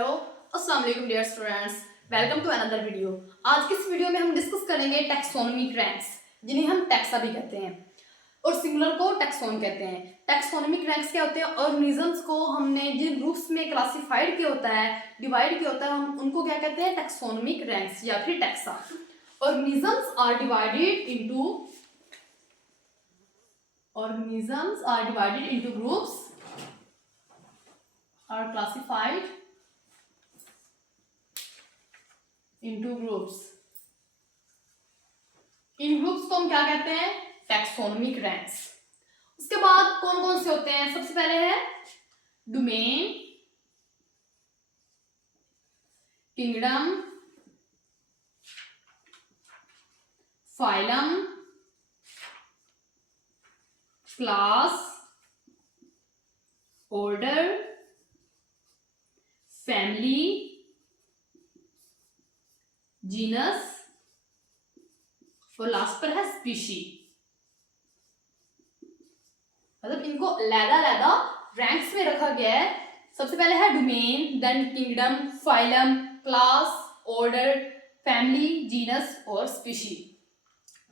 Hello, अस्सलाम वालेकुम dear students, welcome to another video. आज के इस वीडियो में हम डिस्कस करेंगे टैक्सोनॉमिक रैंक्स, जिन्हें हम टैक्सा भी कहते हैं और सिंगुलर को टैक्सोन कहते हैं। टैक्सोनॉमिक रैंक्स क्या होते हैं? ऑर्गेनिजम्स को हमने जिन ग्रुप्स में क्लासिफाइड किया होता है, डिवाइड किया होता है, हम उनको क्या कहते हैं? टैक्सोनॉमिक रैंक्स या फिर taxa. Organisms are divided into groups are classified into groups। इन ग्रुप्स को हम क्या कहते हैं? Taxonomic ranks. उसके बाद कौन कौन से होते हैं? सबसे पहले है domain, kingdom, phylum, class, order, family, genus और लास्ट पर है स्पीशी। मतलब इनको अलग-अलग रैंक्स में रखा गया है। सबसे पहले है domain, then kingdom, phylum, class, order, family, genus और स्पीशी।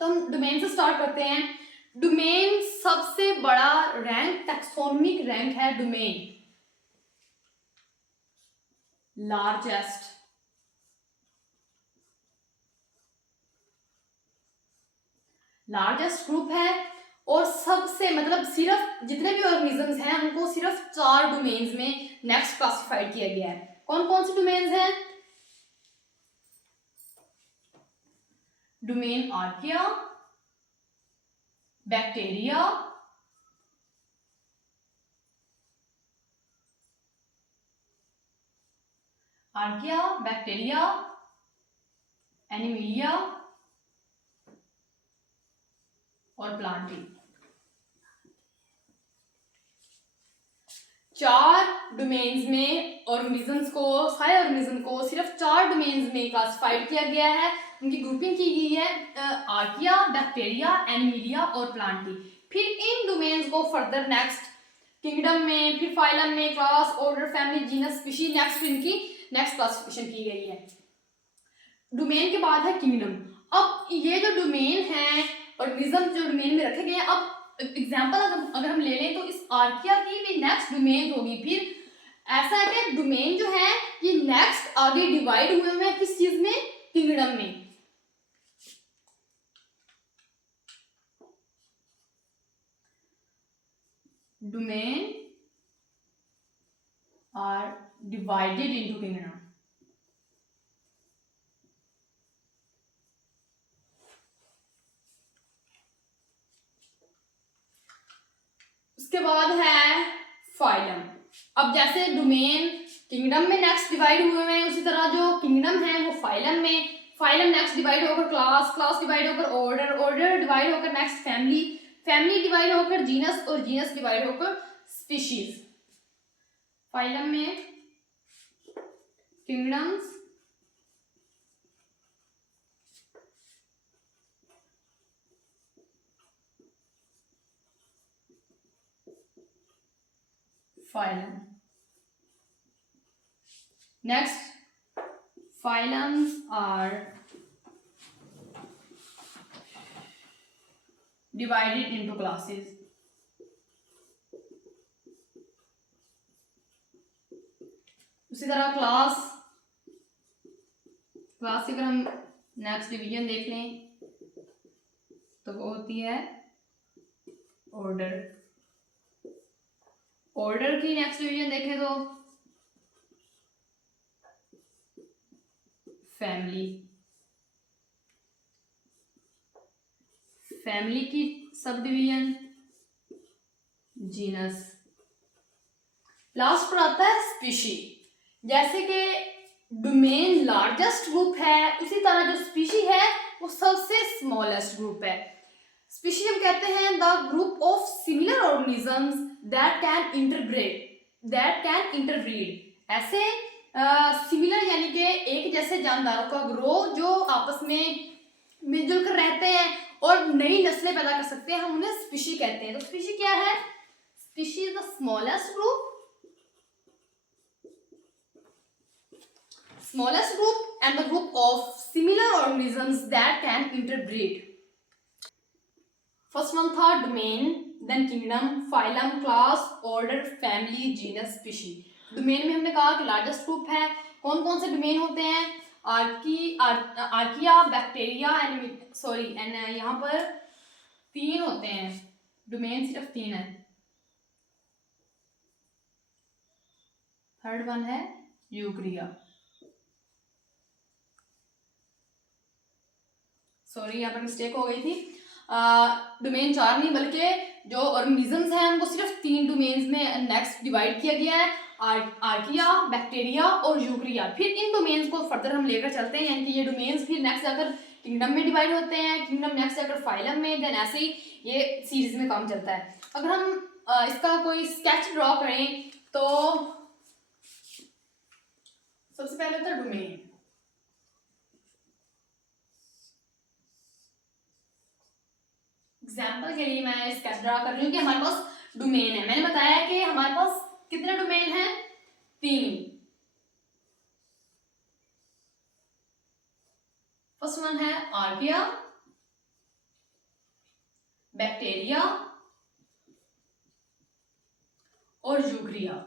तो हम डोमेन से स्टार्ट करते हैं। डोमेन सबसे बड़ा रैंक, टैक्सोनॉमिक रैंक है डोमेन, लार्जेस्ट ग्रुप है और सबसे मतलब सिर्फ जितने भी ऑर्गेनिजम्स हैं उनको सिर्फ 4 डोमेन्स में नेक्स्ट क्लासिफाइड किया गया है। कौन कौन से डोमेन्स हैं? डोमेन आर्किया, बैक्टीरिया, एनिमिलिया और प्लांटी। 4 डोमेन्स में ऑर्गेनिजम्स को, सारे ऑर्गेनिज्म को सिर्फ 4 डोमेन्स में क्लासिफाइड किया गया है। उनकी ग्रुपिंग की गई है आर्किया, बैक्टीरिया, एनिमिलिया और प्लांटी। फिर इन डोमेन्स को फर्दर नेक्स्ट किंगडम में, फिर फाइलम में, class, order, family, genus, species, next इनकी नेक्स्ट क्लासिफिकेशन की गई है। डोमेन के बाद है किंगडम। अब ये जो डोमेन है, ऑर्गेनिज्म जो डोमेन में रखे गए हैं, अब एग्जाम्पल अगर हम ले लें तो इस आर्किया की भी नेक्स्ट डोमेन होगी। फिर ऐसा है कि डोमेन जो है ये नेक्स्ट आगे डिवाइड हुए हैं किस चीज में? किंगडम में। Domain are divided into kingdom. उसके बाद है फाइलम। अब जैसे डोमेन किंगडम में नेक्स्ट डिवाइड हुए हैं, उसी तरह जो किंगडम है वो फाइलम में, फाइलम नेक्स्ट डिवाइड होकर क्लास, क्लास डिवाइड होकर ऑर्डर, ऑर्डर डिवाइड होकर नेक्स्ट फैमिली, फैमिली डिवाइड होकर जीनस और जीनस डिवाइड होकर स्पीशीज। फाइलम में kingdoms, phylum. Next, phylums are divided into classes. उसी तरह क्लास की अगर हम नेक्स्ट डिवीजन देख लें तो वो होती है ऑर्डर। ऑर्डर की नेक्स्ट डिवीजन देखें तो फैमिली, फैमिली की सब डिवीजन जीनस, लास्ट पर आता है स्पीशी। जैसे कि डोमेन लार्जेस्ट ग्रुप है, उसी तरह जो स्पीशी है वो सबसे स्मॉलेस्ट ग्रुप है। स्पीशी हम कहते हैं the group of similar organisms that can interbreed. ऐसे सिमिलर यानी कि एक जैसे जानदारों का ग्रोह जो आपस में मिलजुल कर रहते हैं और नई नस्लें पैदा कर सकते हैं, हम उन्हें स्पीशी कहते हैं। तो स्पीशी क्या है? Species is the smallest group smallest group and the group of similar organisms that can interbreed. First one था domain, then kingdom, phylum, class, order, family, genus, species. Domain में हमने कहा कि लार्जेस्ट ग्रुप है. कौन कौन से डोमेन होते हैं? आर्किया, बैक्टीरिया एंड यहाँ पर 3 होते हैं. डोमेन सिर्फ 3 है. थर्ड वन है यूक्रिया. सॉरी यहाँ पर मिस्टेक हो गई थी. डोमेन 4 नहीं बल्कि जो ऑर्गेनिजम्स हैं उनको सिर्फ 3 डोमेन्स में नेक्स्ट डिवाइड किया गया है. आर्किया, बैक्टीरिया और यूक्रिया. फिर इन डोमेन्स को फर्दर हम लेकर चलते हैं, यानी कि ये डोमेन्स फिर नेक्स्ट जाकर किंगडम में डिवाइड होते हैं, किंगडम नेक्स्ट जाकर फाइलम में, देन ऐसे ही ये सीरीज में काम चलता है. अगर हम इसका कोई स्केच ड्रॉ करें तो सबसे पहले होता है डोमेन. एग्जाम्पल के लिए मैं स्केच ड्रॉ कर रही हूँ कि हमारे पास डोमेन है. मैंने बताया कि हमारे पास कितने डोमेन हैं? 3. फर्स्ट वन है आर्किया, बैक्टीरिया और यूक्रिया.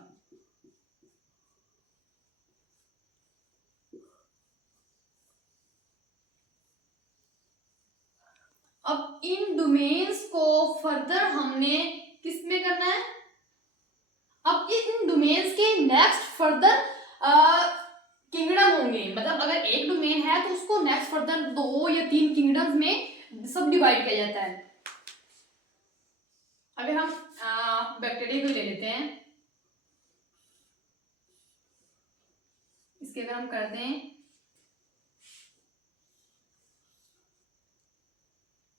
अब इन डोमेन्स को फर्दर हमने किस में करना है? अब इन डोमेन्स के नेक्स्ट फर्दर किंगडम होंगे. मतलब अगर एक डोमेन है तो उसको नेक्स्ट फर्दर 2 या 3 किंगडम्स में सब डिवाइड किया जाता है. अगर हम बैक्टीरिया को ले लेते हैं, इसके अगर हम करते हैं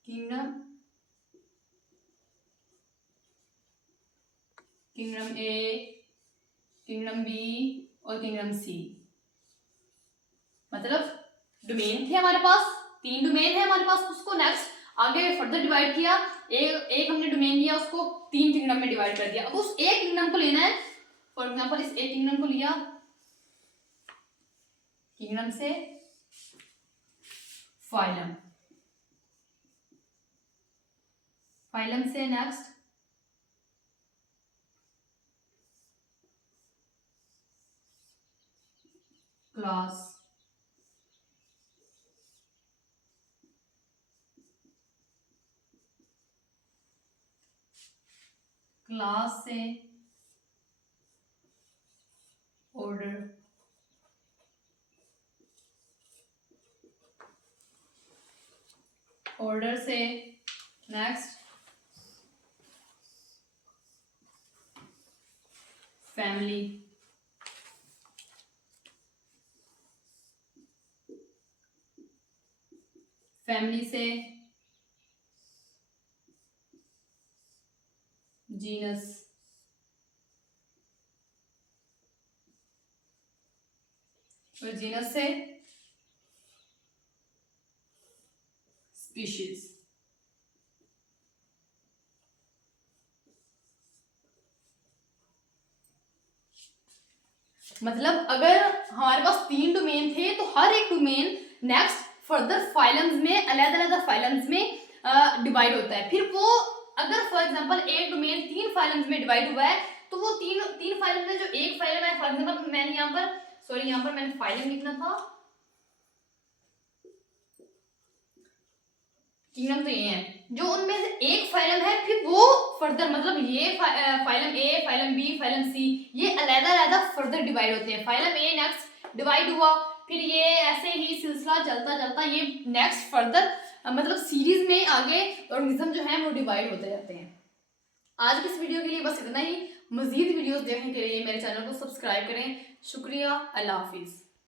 किंगडम ए, किंगडम बी और किंगडम सी. मतलब डोमेन थे हमारे पास, 3 डोमेन है हमारे पास, उसको नेक्स्ट आगे फर्दर डिवाइड किया. एक हमने डोमेन लिया, उसको 3 किंगडम में डिवाइड कर दिया. अब उस एक किंगडम को लेना है. फॉर एग्जांपल इस एक किंगडम को लिया, किंगडम से फाइलम, फाइलम से नेक्स्ट क्लास, क्लास से ऑर्डर, ऑर्डर से नेक्स्ट फैमिली, फैमिली से जीनस, और जीनस से स्पीशीज. मतलब अगर हमारे पास 3 डोमेन थे तो हर एक डोमेन नेक्स्ट फर्दर फाइलम्स में, अलग-अलग फाइलम्स में डिवाइड होता है. फिर वो अगर फॉर एग्जांपल एक डोमेन 3 फाइलम्स में डिवाइड हुआ है तो वो तीन फाइलम में जो एक फाइलम है, फॉर एग्जांपल मैंने यहाँ पर मैंने फाइलम लिखना था, किंगडम तो ये है, जो उनमें से एक फाइलम है फिर वो फर्दर मतलब ये फाइलम ए, फाइलम बी, फाइलम सी, ये अलग-अलग फर्दर डिवाइड होते हैं. फाइलम ए नेक्स्ट डिवाइड हुआ, फिर ये ऐसे ही सिलसिला चलता चलता ये नेक्स्ट फर्दर मतलब सीरीज में आगे ऑर्गेनिज्म जो है वो डिवाइड होते जाते हैं. आज की इस वीडियो के लिए बस इतना ही. मजीद वीडियोस देखने के लिए मेरे चैनल को सब्सक्राइब करें. शुक्रिया. अल्लाह हाफिज़.